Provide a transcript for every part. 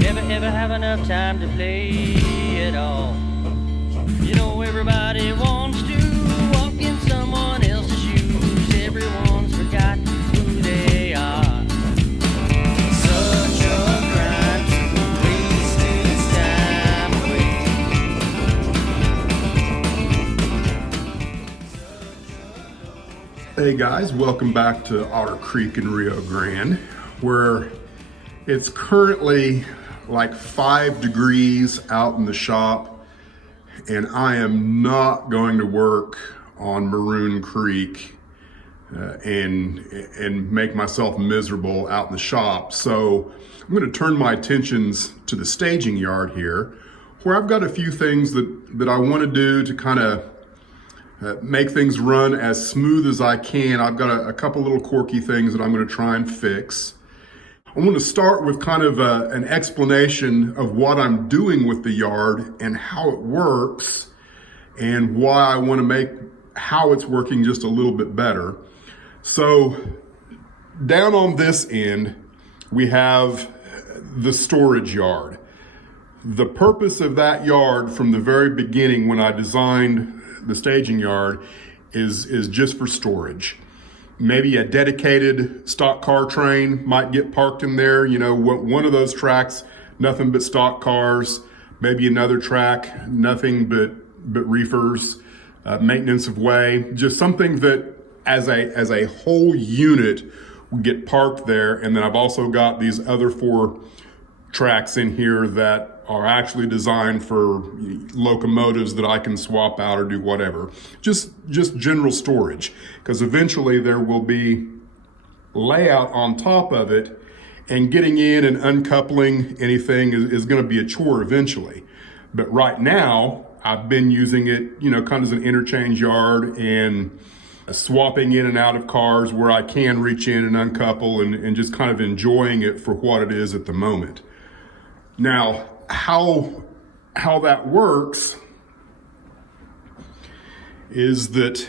Never have enough time to play it all. You know everybody wants to walk in someone else's shoes. Everyone's forgot who they are. Such a crime to waste his time away. Hey guys, welcome back to Otter Creek in Rio Grande, where it's currently like 5 degrees out in the shop, and I am not going to work on Maroon Creek and make myself miserable out in the shop. So I'm going to turn my attentions to the staging yard here, where I've got a few things that I want to do to kind of make things run as smooth as I can. I've got a couple little quirky things that I'm going to try and fix. I want to start with kind of an explanation of what I'm doing with the yard and how it works and why I want to make how it's working just a little bit better. So down on this end, we have the storage yard. The purpose of that yard from the very beginning when I designed the staging yard is just for storage. Maybe a dedicated stock car train might get parked in there. You know, one of those tracks, nothing but stock cars. Maybe another track, nothing but reefers, maintenance of way. Just something that as a whole unit would get parked there. And then I've also got these other 4 tracks in here that are actually designed for locomotives that I can swap out or do whatever. Just general storage, because eventually there will be layout on top of it, and getting in and uncoupling anything is going to be a chore eventually. But right now, I've been using it, you know, kind of as an interchange yard and swapping in and out of cars where I can reach in and uncouple and just kind of enjoying it for what it is at the moment. Now, how that works is that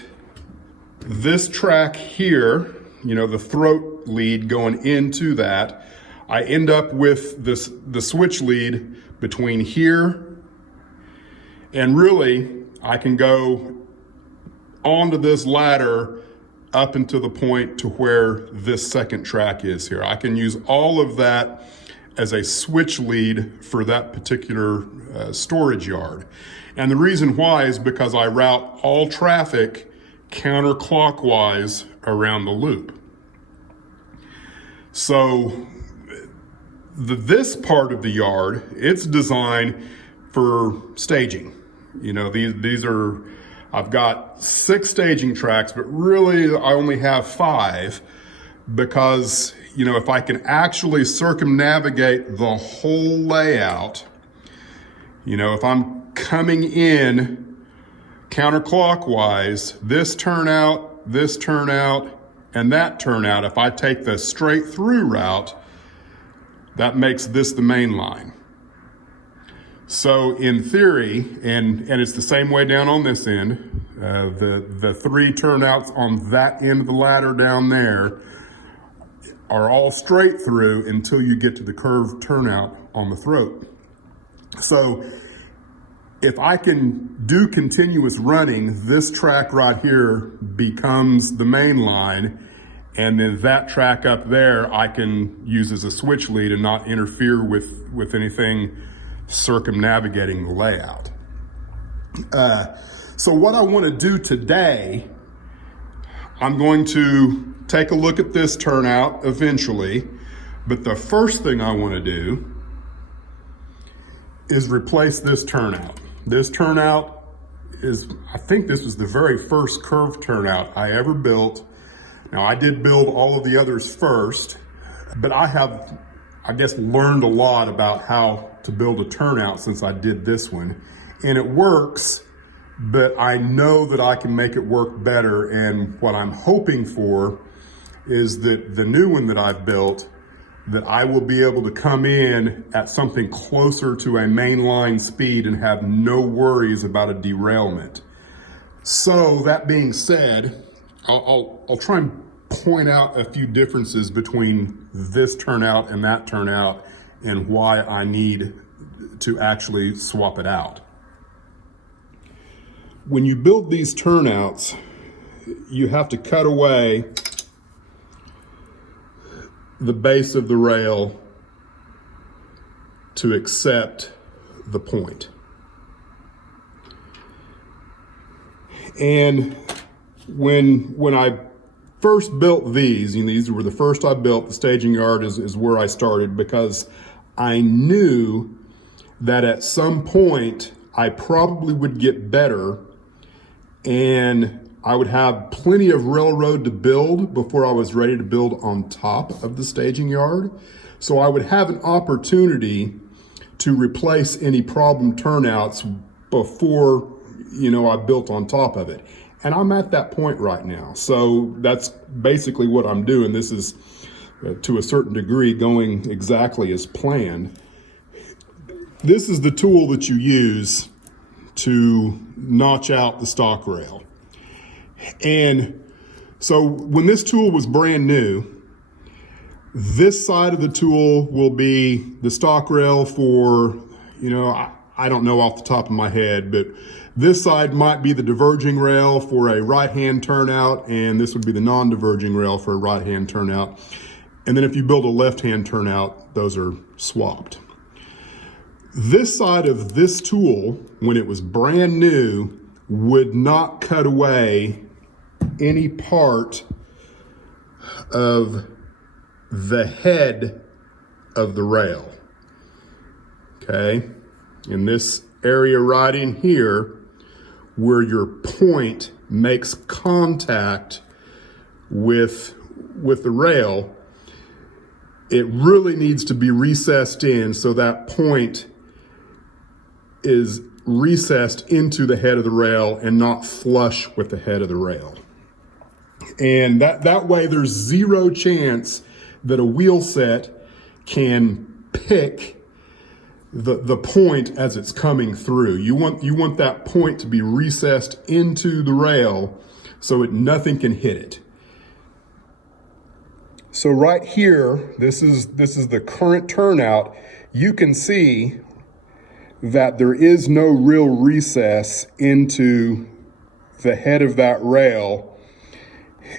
this track here, you know, the throat lead going into that, I end up with the switch lead between here, and really I can go onto this ladder up into the point to where this second track is here. I can use all of that as a switch lead for that particular storage yard. And the reason why is because I route all traffic counterclockwise around the loop. So this part of the yard, it's designed for staging. You know, these are, I've got 6 staging tracks, but really I only have 5 because, you know, if I can actually circumnavigate the whole layout, you know, if I'm coming in counterclockwise, this turnout, and that turnout, if I take the straight through route, that makes this the main line. So in theory, and it's the same way down on this end, the 3 turnouts on that end of the ladder down there are all straight through until you get to the curved turnout on the throat. So if I can do continuous running, this track right here becomes the main line, and then that track up there I can use as a switch lead and not interfere with anything circumnavigating the layout. So what I want to do today, I'm going to take a look at this turnout eventually, but the first thing I want to do is replace this turnout. This turnout is, I think this was the very first curved turnout I ever built. Now I did build all of the others first, but I have, I guess, learned a lot about how to build a turnout since I did this one. And it works, but I know that I can make it work better. And what I'm hoping for is that the new one that I've built, that I will be able to come in at something closer to a mainline speed and have no worries about a derailment. So that being said, I'll try and point out a few differences between this turnout and that turnout and why I need to actually swap it out. When you build these turnouts, you have to cut away the base of the rail to accept the point. And when I first built these, and these were the first I built, the staging yard is where I started, because I knew that at some point I probably would get better and I would have plenty of railroad to build before I was ready to build on top of the staging yard. So I would have an opportunity to replace any problem turnouts before, I built on top of it. And I'm at that point right now. So that's basically what I'm doing. This is, to a certain degree, going exactly as planned. This is the tool that you use to notch out the stock rail. And so when this tool was brand new, this side of the tool will be the stock rail for, I don't know off the top of my head, but this side might be the diverging rail for a right-hand turnout, and this would be the non-diverging rail for a right-hand turnout. And then if you build a left-hand turnout, those are swapped. This side of this tool, when it was brand new, would not cut away any part of the head of the rail. Okay? In this area right in here, where your point makes contact with the rail, it really needs to be recessed in so that point is recessed into the head of the rail and not flush with the head of the rail. And that way there's zero chance that a wheel set can pick the point as it's coming through. You want that point to be recessed into the rail so nothing can hit it. So right here, this is the current turnout. You can see that there is no real recess into the head of that rail,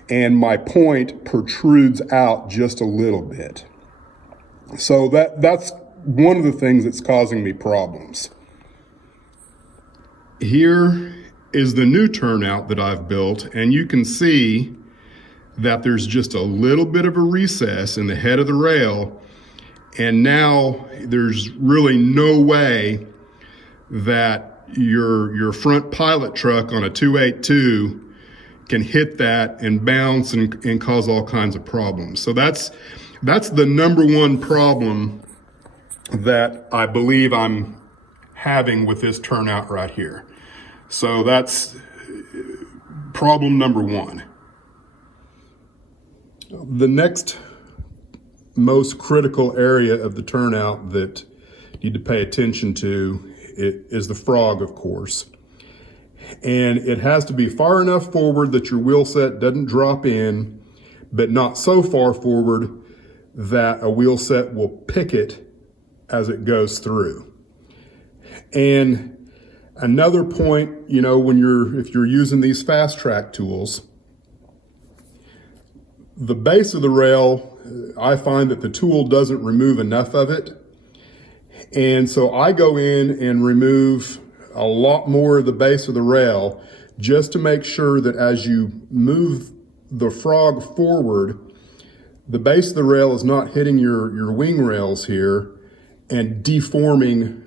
and my point protrudes out just a little bit. So that's one of the things that's causing me problems. Here is the new turnout that I've built, and you can see that there's just a little bit of a recess in the head of the rail, and now there's really no way that your front pilot truck on a 282 can hit that and bounce and cause all kinds of problems. So that's the number one problem that I believe I'm having with this turnout right here. So that's problem number one. The next most critical area of the turnout that you need to pay attention to is the frog, of course. And it has to be far enough forward that your wheel set doesn't drop in, but not so far forward that a wheel set will pick it as it goes through. And another point, if you're using these fast track tools, the base of the rail, I find that the tool doesn't remove enough of it. And so I go in and remove a lot more of the base of the rail just to make sure that as you move the frog forward, the base of the rail is not hitting your wing rails here and deforming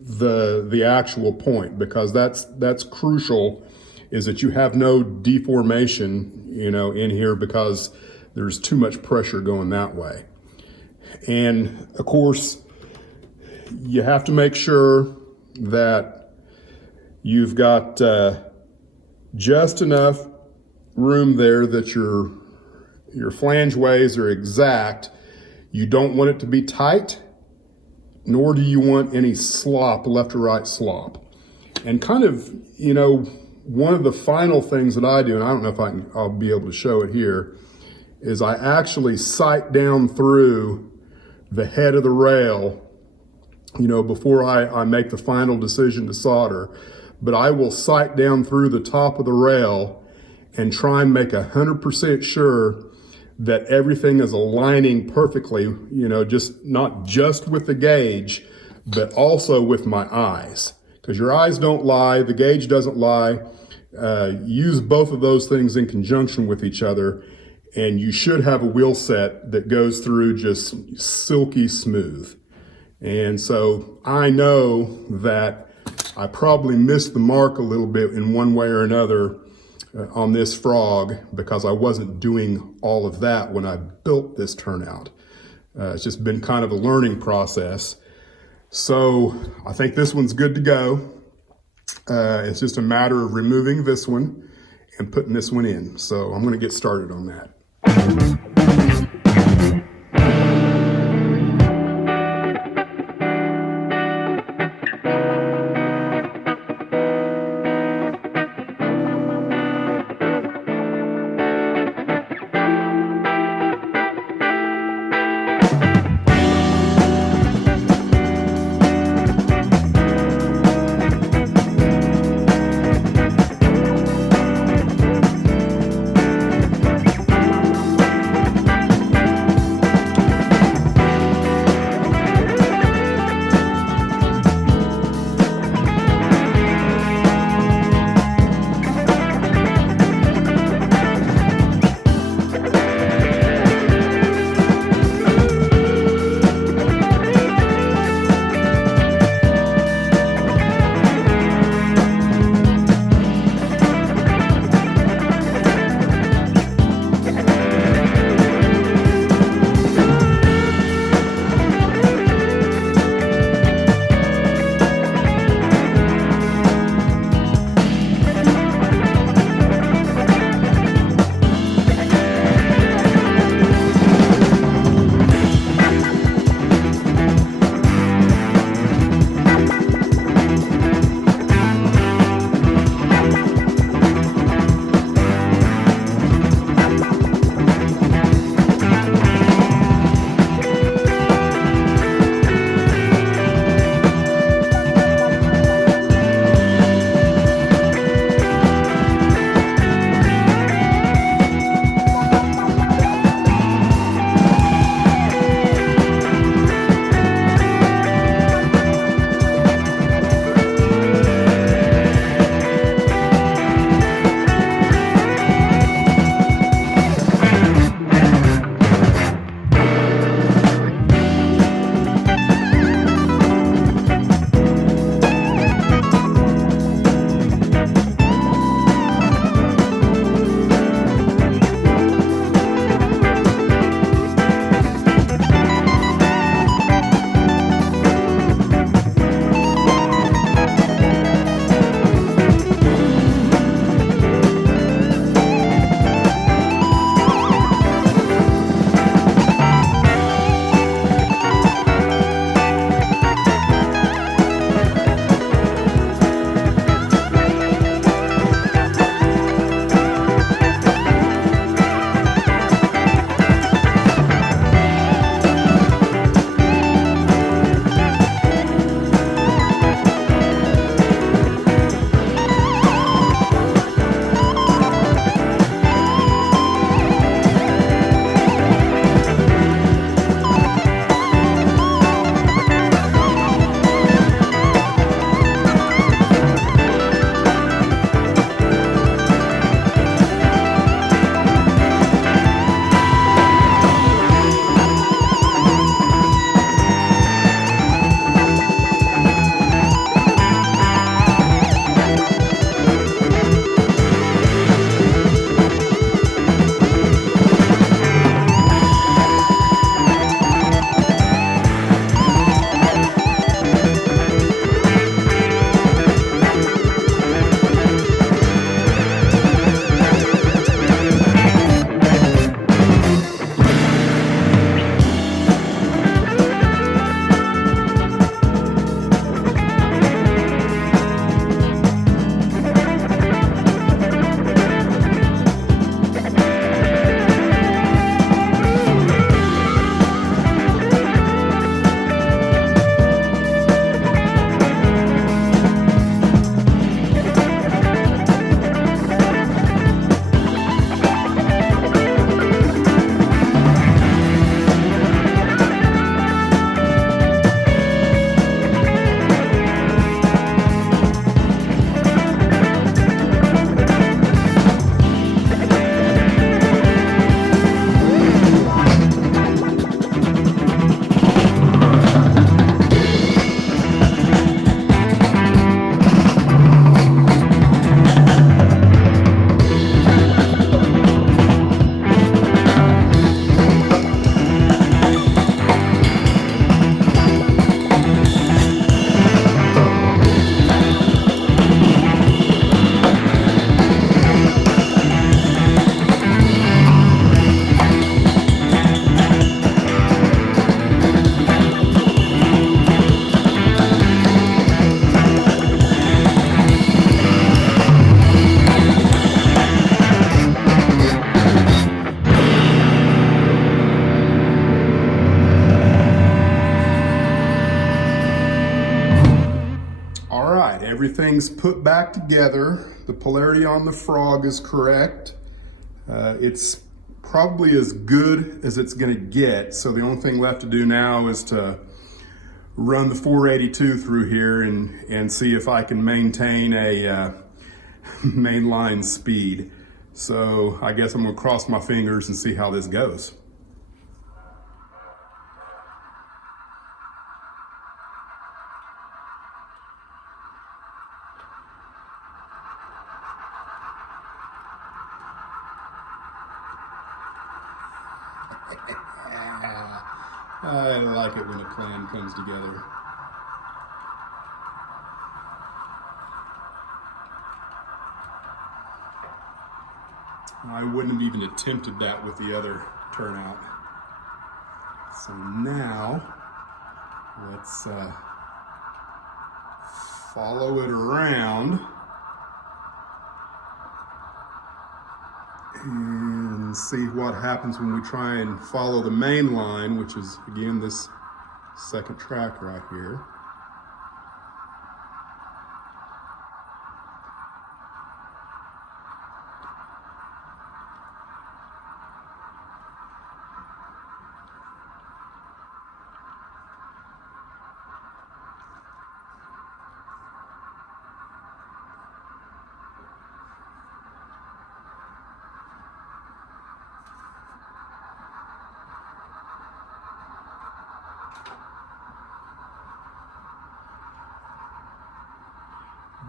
the actual point, because that's crucial, is that you have no deformation, in here, because there's too much pressure going that way. And of course, you have to make sure that you've got just enough room there that your flange ways are exact. You don't want it to be tight, nor do you want any slop, left or right slop. And kind of, one of the final things that I do, and I don't know if I'll be able to show it here, is I actually sight down through the head of the rail, before I make the final decision to solder. But I will sight down through the top of the rail and try and make 100% sure that everything is aligning perfectly, not just with the gauge, but also with my eyes. Because your eyes don't lie, the gauge doesn't lie. Use both of those things in conjunction with each other, and you should have a wheel set that goes through just silky smooth. And so I know that I probably missed the mark a little bit in one way or another on this frog, because I wasn't doing all of that when I built this turnout. It's just been kind of a learning process. So I think this one's good to go. It's just a matter of removing this one and putting this one in. So I'm going to get started on that. everything's put back together. The polarity on the frog is correct. It's probably as good as it's gonna get. So the only thing left to do now is to run the 482 through here and see if I can maintain a mainline speed. So I guess I'm gonna cross my fingers and see how this goes. I like it when a plan comes together. I wouldn't have even attempted that with the other turnout. So now, let's follow it around and see what happens when we try and follow the main line, which is, again, this second track right here.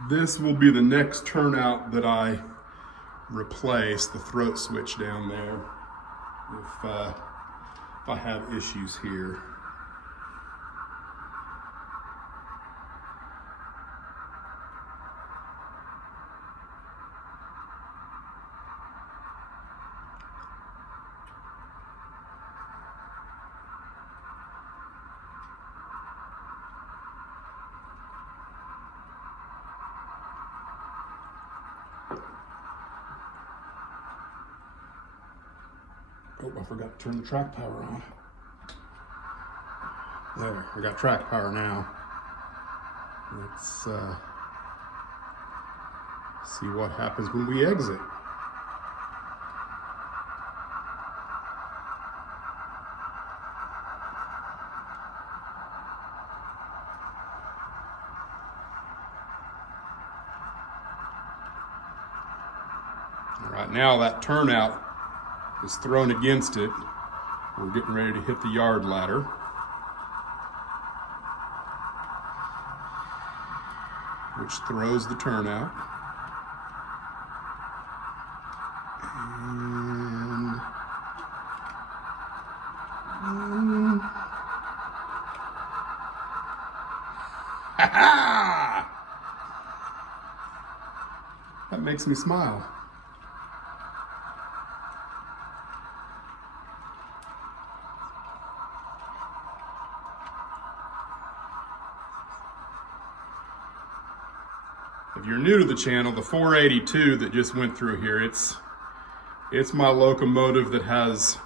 This will be the next turnout that I replace, the throat switch down there, if I have issues here. Oh, I forgot to turn the track power on. There, we got track power now. Let's see what happens when we exit. All right, now that turnout is thrown against it. We're getting ready to hit the yard ladder. Which throws the turnout. And ha-ha! That makes me smile. If you're new to the channel, the 482 that just went through here, it's my locomotive that has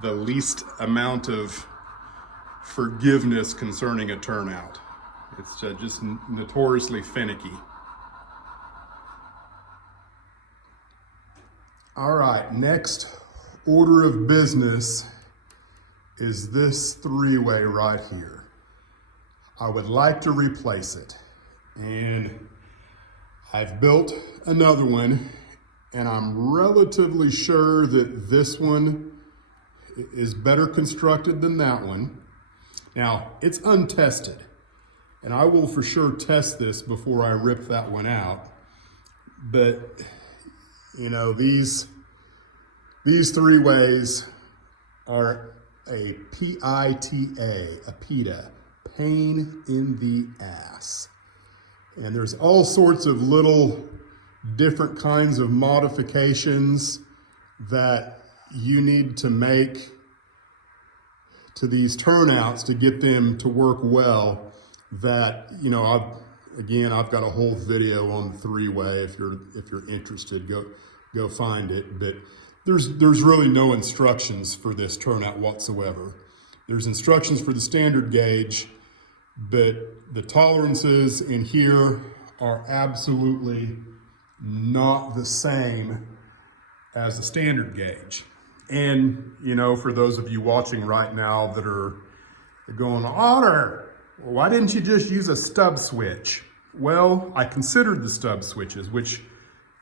the least amount of forgiveness concerning a turnout. It's just notoriously finicky. All right, next order of business is this three-way right here. I would like to replace it. And I've built another one, and I'm relatively sure that this one is better constructed than that one. Now, it's untested, and I will for sure test this before I rip that one out. But, you know, these three ways are a PITA, a PITA, pain in the ass. And there's all sorts of little different kinds of modifications that you need to make to these turnouts to get them to work well. That, you know, I've got a whole video on the three-way. If you're interested, go find it. But there's really no instructions for this turnout whatsoever. There's instructions for the standard gauge, but the tolerances in here are absolutely not the same as a standard gauge. And, you know, for those of you watching right now that are going, Otter, why didn't you just use a stub switch? Well, I considered the stub switches, which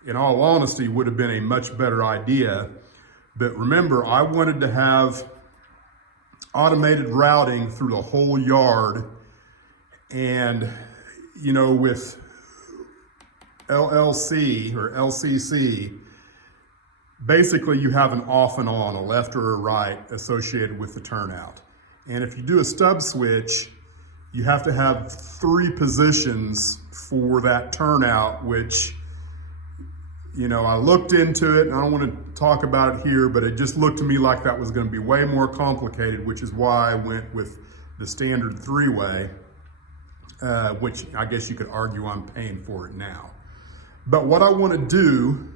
in all honesty would have been a much better idea. But remember, I wanted to have automated routing through the whole yard. And, you know, with LLC or LCC, basically you have an off and on, a left or a right associated with the turnout. And if you do a stub switch, you have to have 3 positions for that turnout, which, you know, I looked into it, and I don't want to talk about it here, but it just looked to me like that was going to be way more complicated, which is why I went with the standard 3-way, which I guess you could argue I'm paying for it now. But what I want to do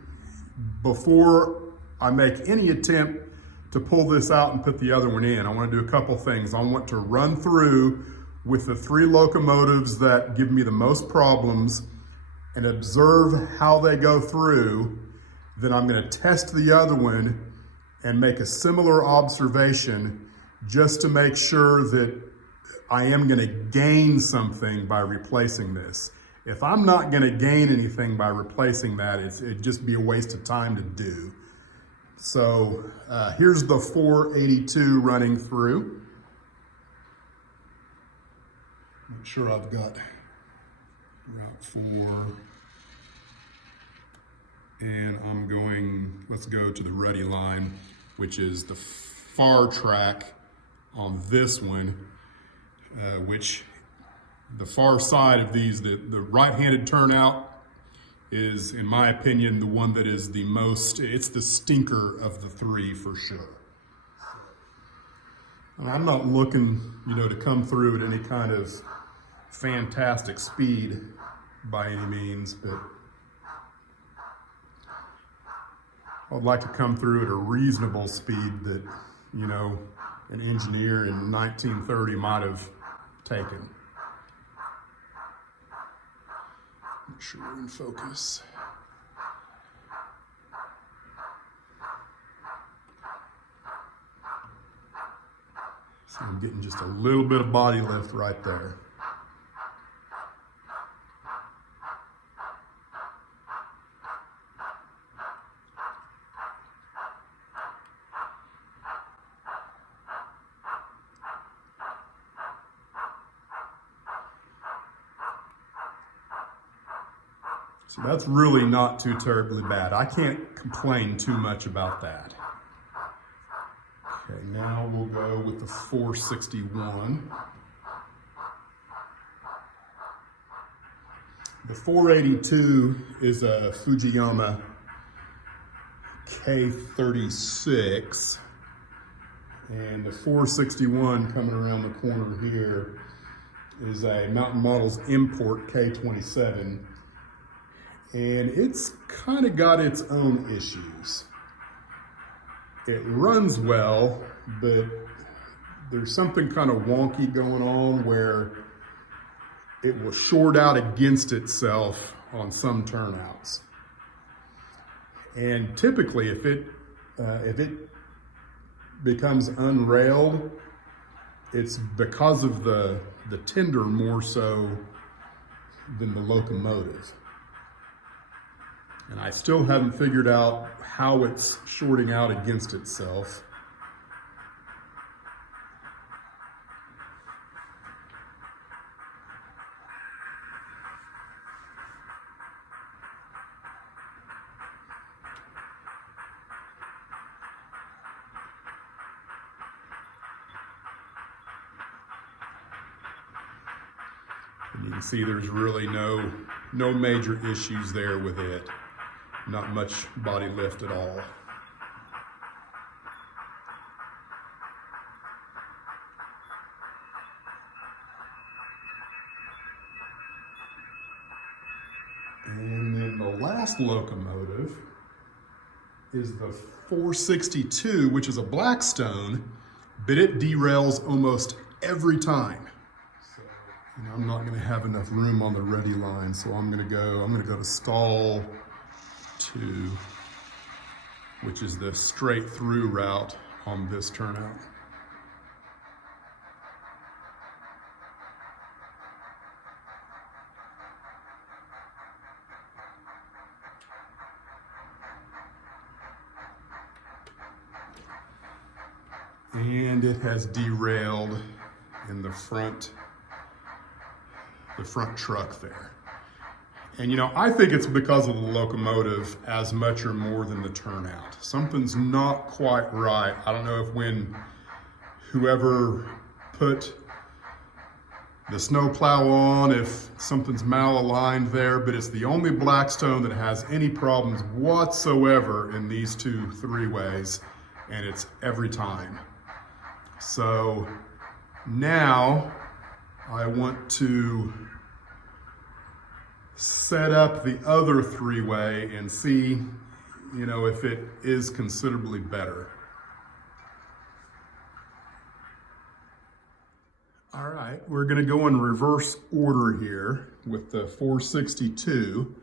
before I make any attempt to pull this out and put the other one in, I want to do a couple things. I want to run through with the 3 locomotives that give me the most problems and observe how they go through. Then I'm going to test the other one and make a similar observation just to make sure that I am going to gain something by replacing this. If I'm not going to gain anything by replacing that, it'd just be a waste of time to do. So here's the 482 running through. Make sure I've got Route 4. And I'm going, let's go to the ready line, which is the far track on this one, which the far side of these, the right-handed turnout is, in my opinion, the one that is the most, it's the stinker of the 3 for sure. And I'm not looking, you know, to come through at any kind of fantastic speed by any means, but I'd like to come through at a reasonable speed that, you know, an engineer in 1930 might have taken. Make sure we're in focus. So I'm getting just a little bit of body lift right there. So that's really not too terribly bad. I can't complain too much about that. Okay, now we'll go with the 461. The 482 is a Fujiyama K36. And the 461 coming around the corner here is a Mountain Models Import K27. And it's kind of got its own issues. It runs well, but there's something kind of wonky going on where it will short out against itself on some turnouts. And typically, if it becomes unrailed, it's because of the tender more so than the locomotive. And I still haven't figured out how it's shorting out against itself. And you can see there's really no major issues there with it. Not much body lift at all. And then the last locomotive is the 462, which is a Blackstone, but it derails almost every time. So I'm not going to have enough room on the ready line, so I'm going to go to stall 2, which is the straight through route on this turnout. And it has derailed in the front truck there. And I think it's because of the locomotive as much or more than the turnout. Something's not quite right. I don't know if when whoever put the snowplow on, if something's malaligned there, but it's the only Blackstone that has any problems whatsoever in these 2 3-ways, and it's every time. So now I want to set up the other 3-way and see, if it is considerably better. All right, we're going to go in reverse order here with the 462.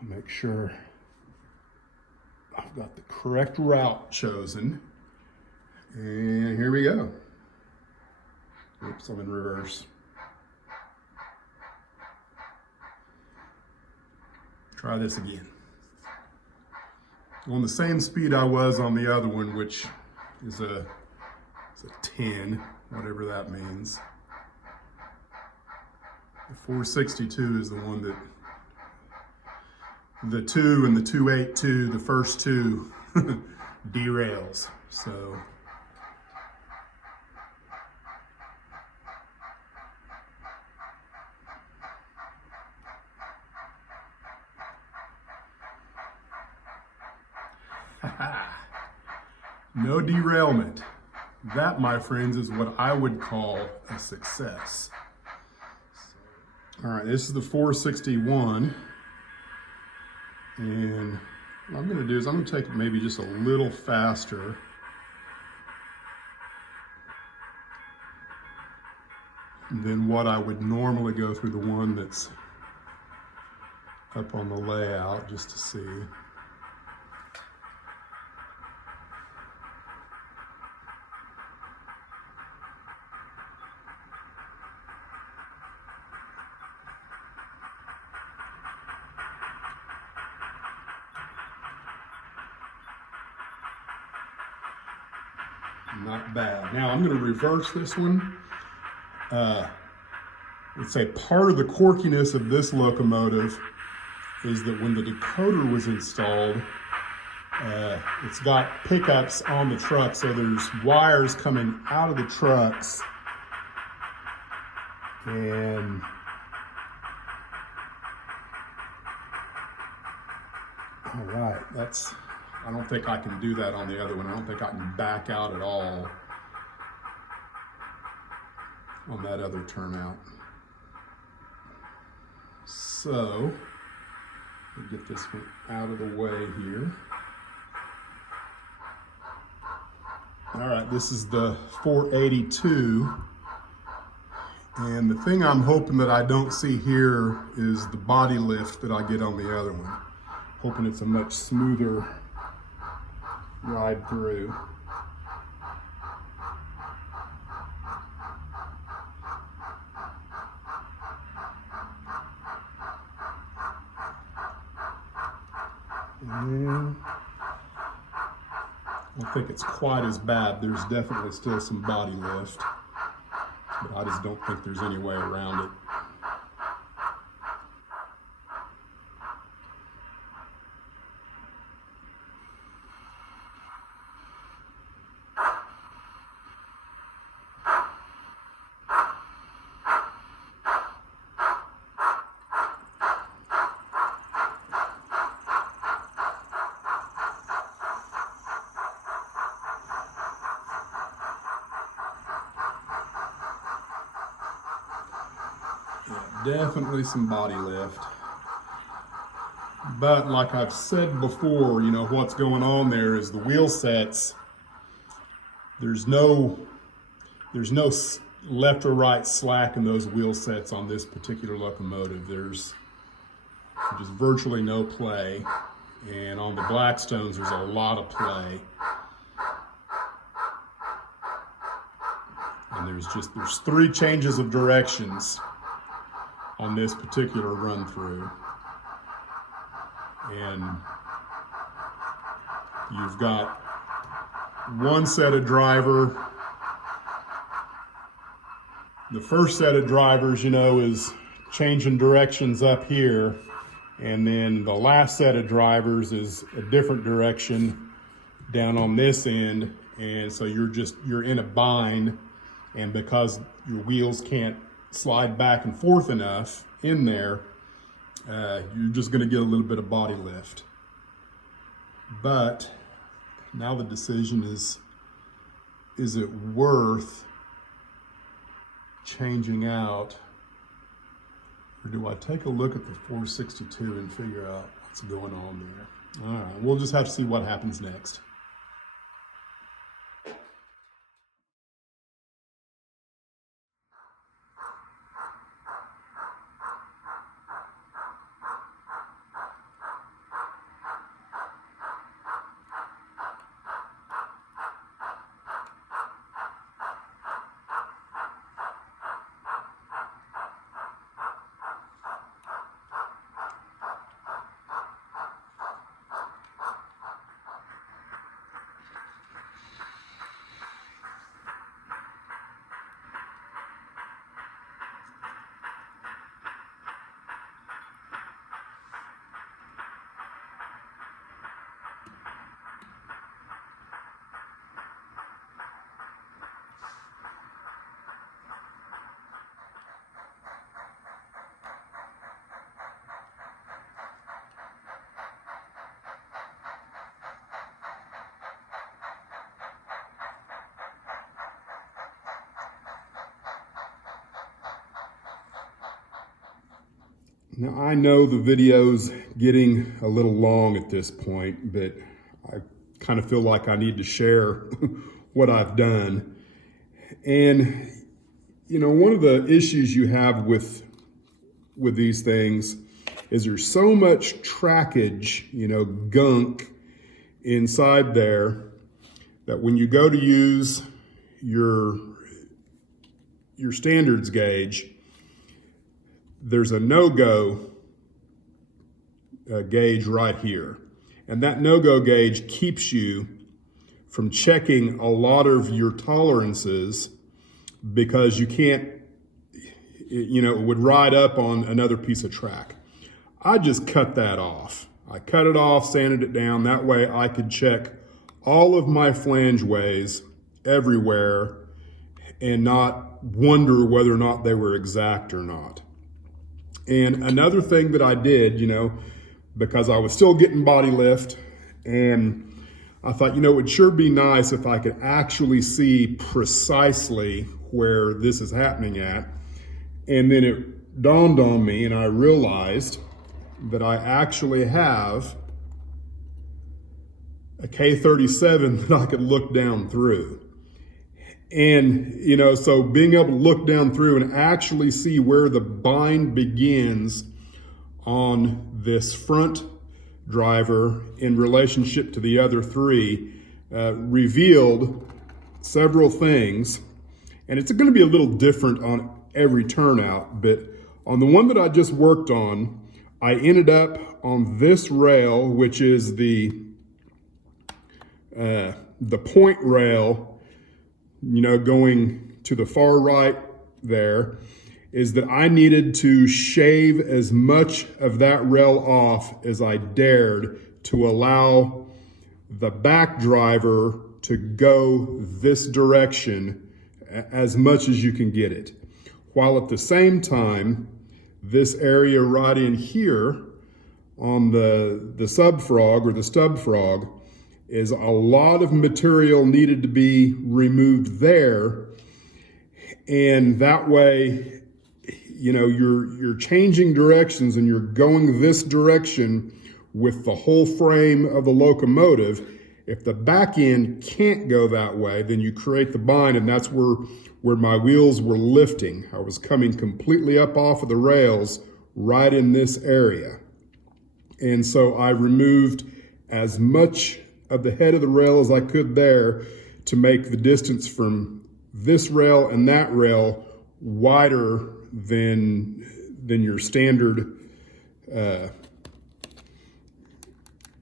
Make sure I've got the correct route chosen. And here we go. Oops, I'm in reverse. Try this again. On the same speed I was on the other one, which is a 10, whatever that means. The 462 is the one that the 2 and the 282, the first 2 derails. So no derailment. That, my friends, is what I would call a success. All right, this is the 461. And what I'm gonna do is I'm gonna take it maybe just a little faster. Than what I would normally go through the one that's up on the layout, just to see. Not bad. Now I'm going to reverse this one. Let's say part of the quirkiness of this locomotive is that when the decoder was installed, it's got pickups on the truck, so there's wires coming out of the trucks, and all right, I don't think I can do that on the other one. I don't think I can back out at all on that other turnout. So, we'll get this one out of the way here. All right, this is the 482. And the thing I'm hoping that I don't see here is the body lift that I get on the other one. Hoping it's a much smoother ride through. And I don't think it's quite as bad. There's definitely still some body lift, but I just don't think there's any way around it. Definitely some body lift. But like I've said before, what's going on there is the wheel sets, there's no left or right slack in those wheel sets on this particular locomotive. There's just virtually no play, and on the Blackstones there's a lot of play. And there's 3 changes of directions on this particular run through. And you've got one set of driver. The first set of drivers, is changing directions up here. And then the last set of drivers is a different direction down on this end. And so you're in a bind. And because your wheels can't slide back and forth enough in there, you're just going to get a little bit of body lift. But now the decision is it worth changing out, or do I take a look at the 462 and figure out what's going on there? All right, we'll just have to see what happens next. Now, I know the video's getting a little long at this point, but I kind of feel like I need to share what I've done. And, one of the issues you have with these things is there's so much trackage, gunk inside there, that when you go to use your standards gauge, there's a no-go gauge right here. And that no-go gauge keeps you from checking a lot of your tolerances, because you can't, it would ride up on another piece of track. I just cut that off. I cut it off, sanded it down. That way I could check all of my flange ways everywhere and not wonder whether or not they were exact or not. And another thing that I did, because I was still getting body lift, and I thought, it would sure be nice if I could actually see precisely where this is happening at. And then it dawned on me, and I realized that I actually have a K37 that I could look down through. And, so being able to look down through and actually see where the bind begins on this front driver in relationship to the other 3 revealed several things. And it's going to be a little different on every turnout, but on the one that I just worked on, I ended up on this rail, which is the point rail, going to the far right there, is that I needed to shave as much of that rail off as I dared to allow the back driver to go this direction as much as you can get it. While at the same time, this area right in here on the subfrog or the stub frog is a lot of material needed to be removed there. And that way, you're changing directions and you're going this direction with the whole frame of the locomotive. If the back end can't go that way, then you create the bind, and that's where where my wheels were lifting. I was coming completely up off of the rails right in this area. And so I removed as much of the head of the rail as I could there to make the distance from this rail and that rail wider than your standard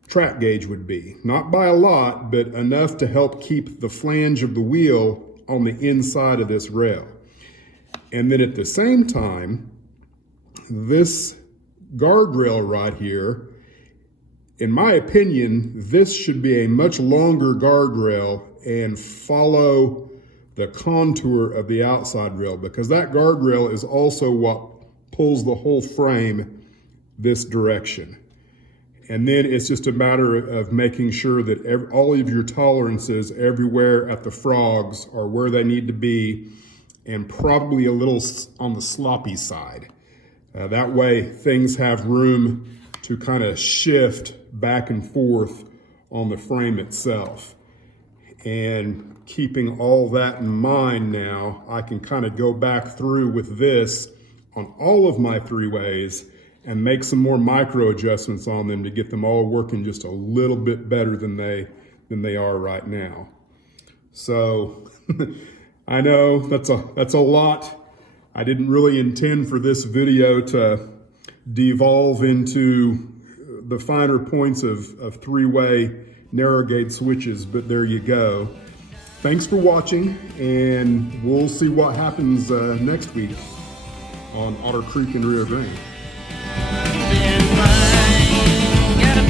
track gauge would be. Not by a lot, but enough to help keep the flange of the wheel on the inside of this rail. And then at the same time, this guardrail right here, in my opinion, this should be a much longer guardrail and follow the contour of the outside rail, because that guardrail is also what pulls the whole frame this direction. And then it's just a matter of making sure that all of your tolerances everywhere at the frogs are where they need to be, and probably a little on the sloppy side. That way things have room to kind of shift back and forth on the frame itself. And keeping all that in mind now, I can kind of go back through with this on all of my three-ways and make some more micro adjustments on them to get them all working just a little bit better than they are right now. So I know that's a lot. I didn't really intend for this video to devolve into the finer points of three-way narrow gauge switches, but there you go. Thanks for watching, and we'll see what happens next week on Otter Creek and Rio Grande. Got a